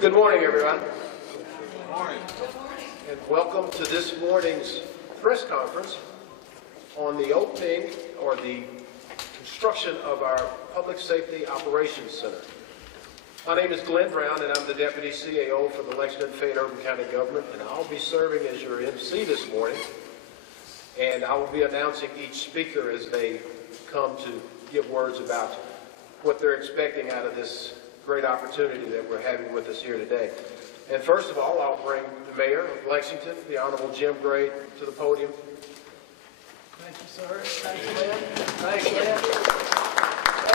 Good morning, everyone. Good morning. And welcome to this morning's press conference on the opening or the construction of our Public Safety Operations Center. My name is Glenn Brown, and I'm the Deputy CAO for the Lexington Fayette Urban County Government, and I'll be serving as your MC this morning. And I will be announcing each speaker as they come to give words about what they're expecting out of this great opportunity that we're having with us here today. And first of all, I'll bring the Mayor of Lexington, the Honorable Jim Gray, to the podium. Thank you, sir. Thanks, Lynn. Thanks, Lynn.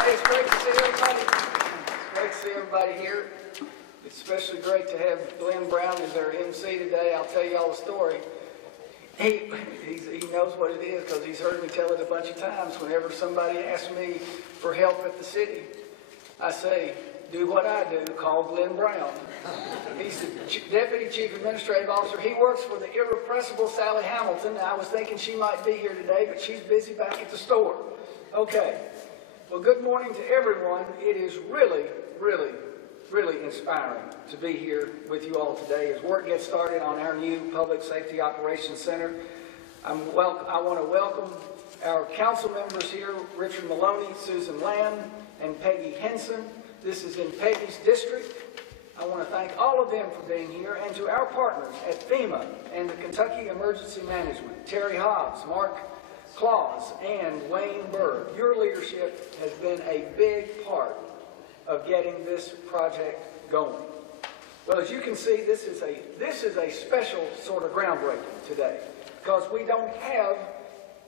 Hey, it's great to see everybody. It's great to see everybody here. It's especially great to have Glenn Brown as our MC today. I'll tell you all the story. He knows what it is because he's heard me tell it a bunch of times. Whenever somebody asks me for help at the city, I say, do what I do, call Glenn Brown. He's the Deputy Chief Administrative Officer. He works for the irrepressible Sally Hamilton. I was thinking she might be here today, but she's busy back at the store. Okay. Well, good morning to everyone. It is really, really, really inspiring to be here with you all today as work gets started on our new Public Safety Operations Center. I want to welcome our council members here, Richard Maloney, Susan Lamb, and Peggy Henson. This is in Peggy's district. I want to thank all of them for being here, and to our partners at FEMA and the Kentucky Emergency Management, Terry Hobbs, Mark Claus, and Wayne Berg. Your leadership has been a big part of getting this project going. Well, as you can see, this is a special sort of groundbreaking today because we don't have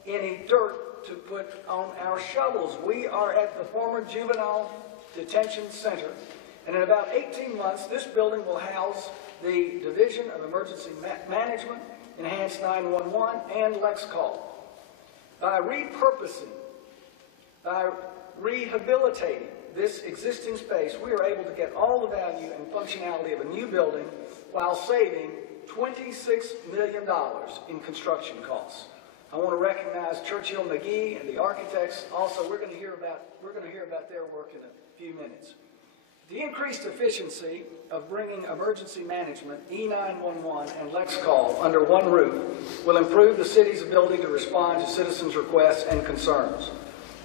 any dirt to put on our shovels. We are at the former Juvenile Detention Center, and in about 18 months, this building will house the Division of Emergency Management, Enhanced 911, and LexCall. By repurposing, by rehabilitating this existing space, we are able to get all the value and functionality of a new building while saving $26 million in construction costs. I want to recognize Churchill McGee and the architects. Also, we're going to hear about their work in a few minutes. The increased efficiency of bringing emergency management, E-911, and LexCall under one roof will improve the city's ability to respond to citizens' requests and concerns.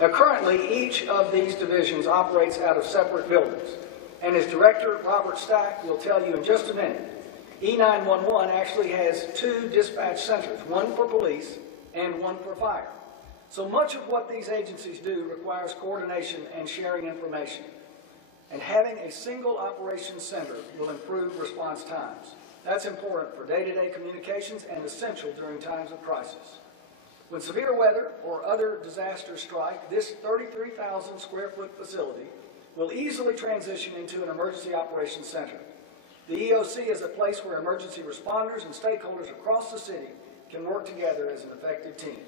Now, currently, each of these divisions operates out of separate buildings, and as Director Robert Stack will tell you in just a minute, E-911 actually has two dispatch centers, one for police and one for fire. So much of what these agencies do requires coordination and sharing information, and having a single operations center will improve response times. That's important for day-to-day communications and essential during times of crisis. When severe weather or other disasters strike, this 33,000 square foot facility will easily transition into an emergency operations center. The EOC is a place where emergency responders and stakeholders across the city can work together as an effective team.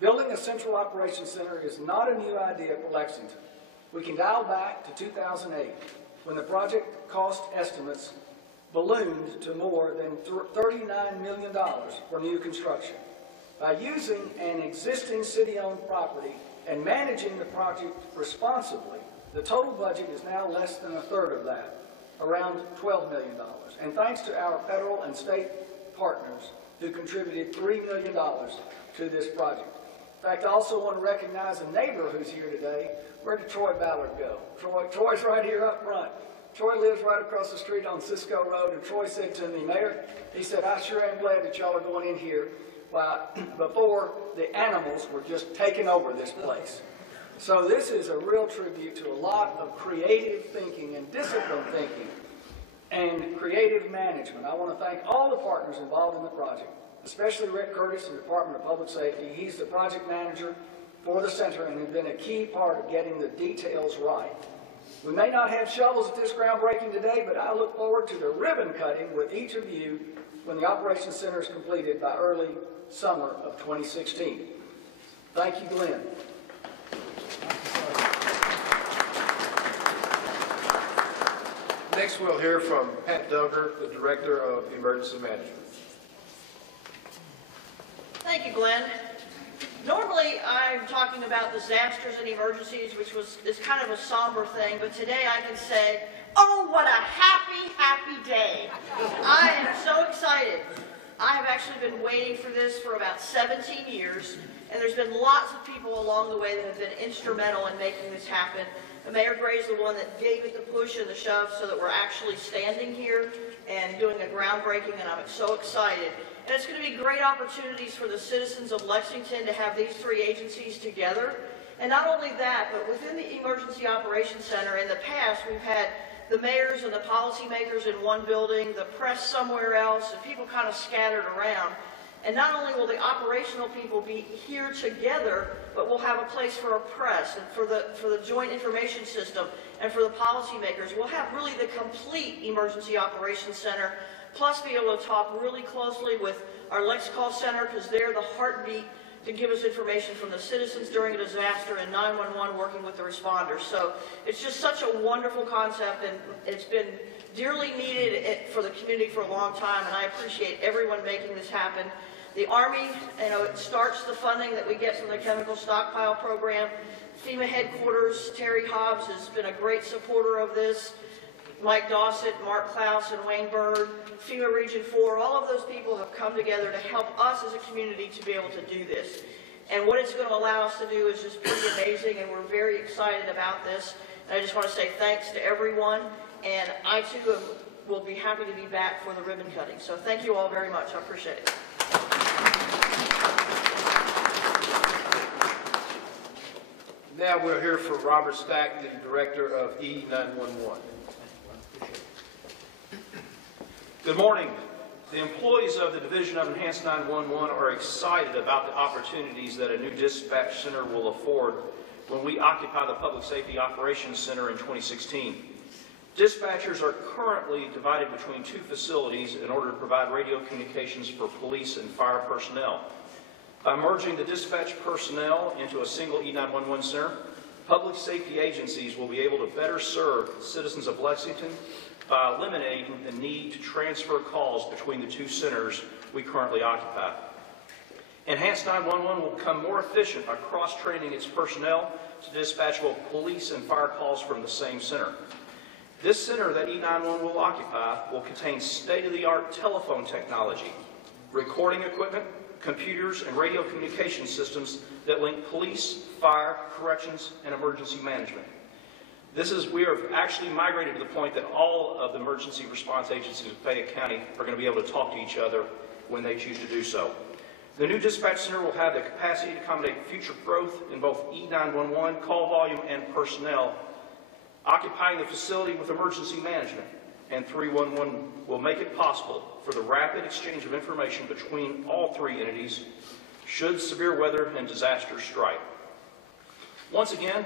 Building a central operations center is not a new idea for Lexington. We can dial back to 2008 when the project cost estimates ballooned to more than $39 million for new construction. By using an existing city-owned property and managing the project responsibly, the total budget is now less than a third of that, around $12 million. And thanks to our federal and state partners who contributed $3 million to this project. In fact, I also want to recognize a neighbor who's here today. Where did Troy Ballard go? Troy's right here up front. Troy lives right across the street on Cisco Road, and Troy said to me, Mayor, he said, I sure am glad that y'all are going in here before the animals were just taking over this place. So this is a real tribute to a lot of creative thinking and disciplined thinking and creative management. I want to thank all the partners involved in the project, especially Rick Curtis in the Department of Public Safety. He's the project manager for the center and has been a key part of getting the details right. We may not have shovels at this groundbreaking today, but I look forward to the ribbon cutting with each of you when the Operations Center is completed by early summer of 2016. Thank you, Glenn. Next, we'll hear from Pat Duggar, the Director of Emergency Management. Thank you, Glenn. Normally, I'm talking about disasters and emergencies, which is kind of a somber thing, but today I can say, oh, what a happy, happy day. I am so excited. I have actually been waiting for this for about 17 years, and there's been lots of people along the way that have been instrumental in making this happen. Mayor Gray is the one that gave it the push and the shove so that we're actually standing here and doing a groundbreaking, and I'm so excited. And it's going to be great opportunities for the citizens of Lexington to have these three agencies together. And not only that, but within the Emergency Operations Center, in the past, we've had the mayors and the policymakers in one building, the press somewhere else, and people kind of scattered around. And not only will the operational people be here together, but we'll have a place for a press and for the Joint Information System and for the policymakers. We'll have really the complete Emergency Operations Center, plus be able to talk really closely with our LexCall Center, because they're the heartbeat to give us information from the citizens during a disaster, and 911 working with the responders. So it's just such a wonderful concept, and it's been dearly needed for the community for a long time, and I appreciate everyone making this happen. The Army, it starts the funding that we get from the Chemical Stockpile Program. FEMA headquarters, Terry Hobbs has been a great supporter of this. Mike Dossett, Mark Klaus, and Wayne Bird, FEMA Region 4, all of those people have come together to help us as a community to be able to do this. And what it's going to allow us to do is just pretty amazing, and we're very excited about this. And I just want to say thanks to everyone, and I too will be happy to be back for the ribbon cutting. So thank you all very much. I appreciate it. Now we'll hear from Robert Stack, the Director of E-911. Good morning. The employees of the Division of Enhanced 911 are excited about the opportunities that a new dispatch center will afford when we occupy the Public Safety Operations Center in 2016. Dispatchers are currently divided between two facilities in order to provide radio communications for police and fire personnel. By merging the dispatch personnel into a single E-911 center, public safety agencies will be able to better serve citizens of Lexington by eliminating the need to transfer calls between the two centers we currently occupy. Enhanced 911 will become more efficient by cross-training its personnel to dispatch both police and fire calls from the same center. This center that E-911 will occupy will contain state-of-the-art telephone technology, recording equipment, computers, and radio communication systems that link police, fire, corrections, and emergency management. We are actually migrated to the point that all of the emergency response agencies of Fayette County are going to be able to talk to each other when they choose to do so. The new dispatch center will have the capacity to accommodate future growth in both E-911 call volume and personnel, occupying the facility with emergency management, and 311 will make it possible for the rapid exchange of information between all three entities should severe weather and disasters strike. Once again,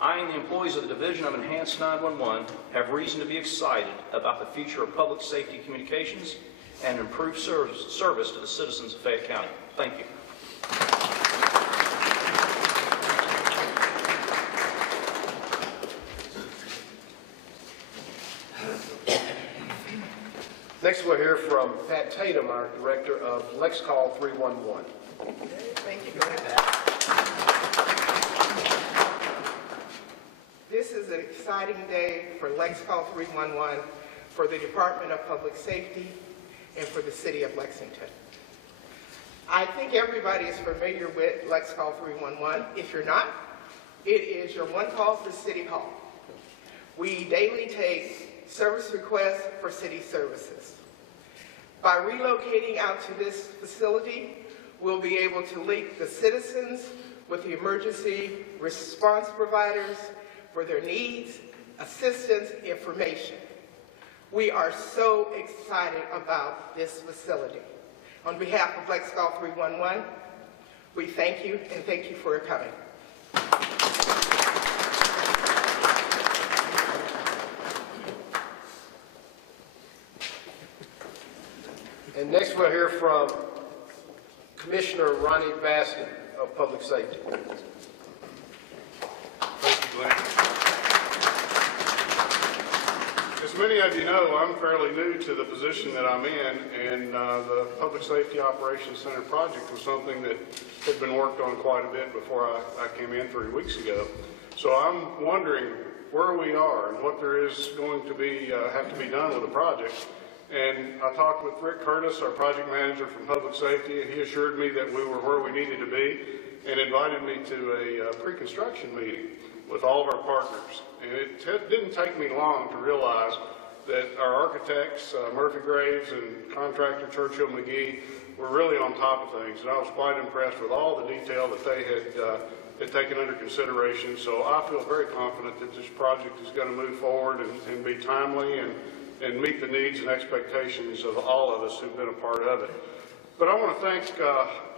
I and the employees of the Division of Enhanced 911 have reason to be excited about the future of public safety communications and improved service to the citizens of Fayette County. Thank you. Next we'll hear from Pat Tatum, our Director of LexCall 311. Thank you. Go ahead, Pat. This is an exciting day for LexCall 311, for the Department of Public Safety, and for the City of Lexington. I think everybody is familiar with LexCall 311. If you're not, it is your one call for City Hall. We daily take service requests for city services. By relocating out to this facility, we'll be able to link the citizens with the emergency response providers for their needs, assistance, information. We are so excited about this facility. On behalf of LexCall 311, we thank you and thank you for your coming. And next we'll hear from Commissioner Ronnie Baskin of Public Safety. Thank you, Glenn. Just As many of you know, I'm fairly new to the position that I'm in, and the Public Safety Operations Center project was something that had been worked on quite a bit before I came in 3 weeks ago. So I'm wondering where we are and what there is going to be have to be done with the project. And I talked with Rick Curtis, our project manager from Public Safety, and he assured me that we were where we needed to be and invited me to a pre-construction meeting with all of our partners. And it didn't take me long to realize that our architects, Murphy Graves and contractor Churchill McGee, were really on top of things. And I was quite impressed with all the detail that they had taken under consideration. So I feel very confident that this project is going to move forward and be timely and meet the needs and expectations of all of us who've been a part of it. But I want to thank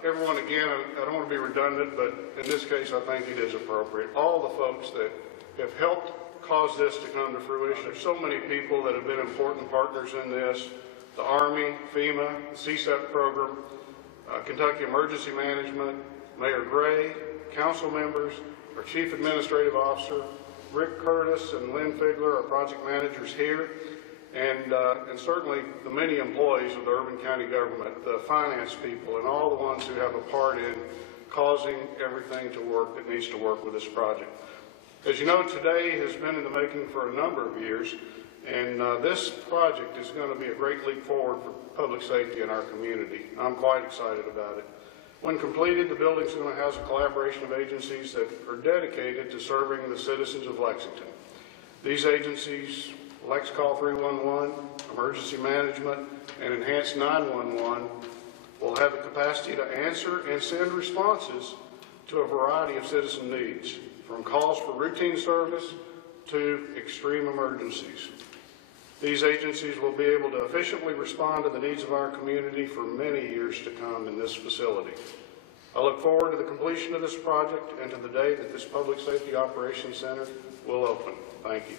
everyone again. I don't want to be redundant, but in this case I think it is appropriate. All the folks that have helped cause this to come to fruition. There's so many people that have been important partners in this. The Army, FEMA, the CSEP program, Kentucky Emergency Management, Mayor Gray, council members, our Chief Administrative Officer, Rick Curtis and Lynn Figler, our project managers here, and certainly the many employees of the Urban County government, the finance people, and all the ones who have a part in causing everything to work that needs to work with this project. As you know, today has been in the making for a number of years, and this project is going to be a great leap forward for public safety in our community. I'm quite excited about it. When completed, the building is going to house a collaboration of agencies that are dedicated to serving the citizens of Lexington. These agencies, LexCall 311, Emergency Management, and Enhanced 911, will have the capacity to answer and send responses to a variety of citizen needs, from calls for routine service to extreme emergencies. These agencies will be able to efficiently respond to the needs of our community for many years to come in this facility. I look forward to the completion of this project and to the day that this Public Safety Operations Center will open. Thank you.